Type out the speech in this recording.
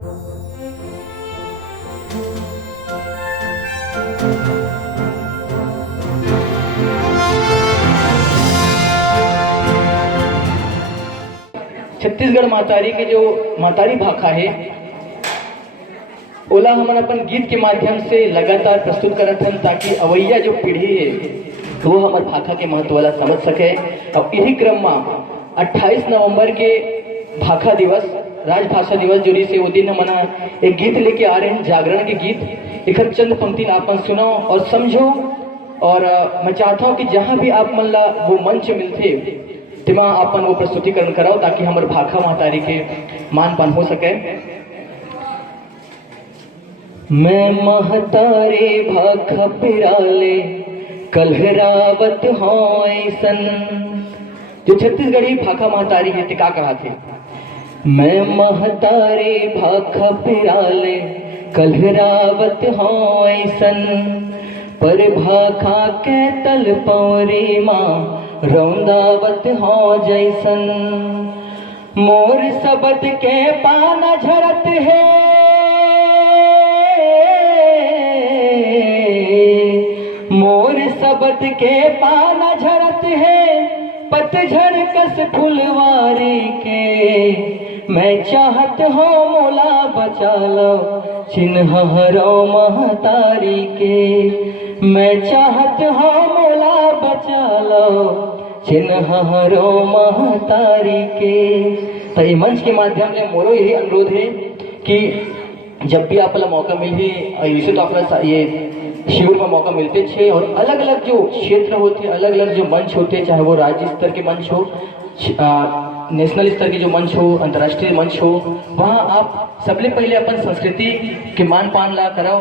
छत्तीसगढ़ मातारी के जो मातारी भाखा है ओला हमन अपन गीत के माध्यम से लगातार प्रस्तुत करत हन ताकि अवैया जो पीढ़ी है वो हमार भाखा के महत्व वाला समझ सके। और यही क्रम में 28 नवंबर के भाखा दिवस राजभाषा दिवस जोड़ी से वो दिन हमन एक गीत लेके आ रहे हैं, जागरण के गीत। एक चंद पंक्ति आपन सुनो और समझो। और मैं चाहता हूँ कि जहाँ भी आप मन ला वो मंच मिलते तिमा आपन वो प्रस्तुतिकरण कराओ ताकि हमारे भाखा महतारी के मान पान हो सके। मैं महतारे भाखा पिराले कलहरावत हो ऐसन। जो छत्तीसगढ़ी भाखा महतारी है का कहा थे, मैं महतारे भाखा पिराले कलहरावत हो ऐसन, पर भाखा के तल पौरी माँ रौंदावत हो जैसन। मोर सबद के पाना झरत है, मोर सबद के पाना झरत है, पतझड़ कस फुलवारी के। मैं चाहत हो मोला बचा लो चिन्हरो महतारी के। मैं चाहत हो मोला बचा लो चिन्हरो महतारी के। तो ये मंच के माध्यम से मोरो यही अनुरोध है कि जब भी आप मौका मिले, इसे तो अपना ये शिविर में मौका मिलते छे और अलग अलग जो क्षेत्र होते, अलग अलग जो मंच होते, चाहे वो राज्य स्तर के मंच हो, नेशनल स्तर के जो मंच हो, अंतर्राष्ट्रीय मंच हो, वहाँ आप सबले पहले अपन संस्कृति के मान पान ला कराओ।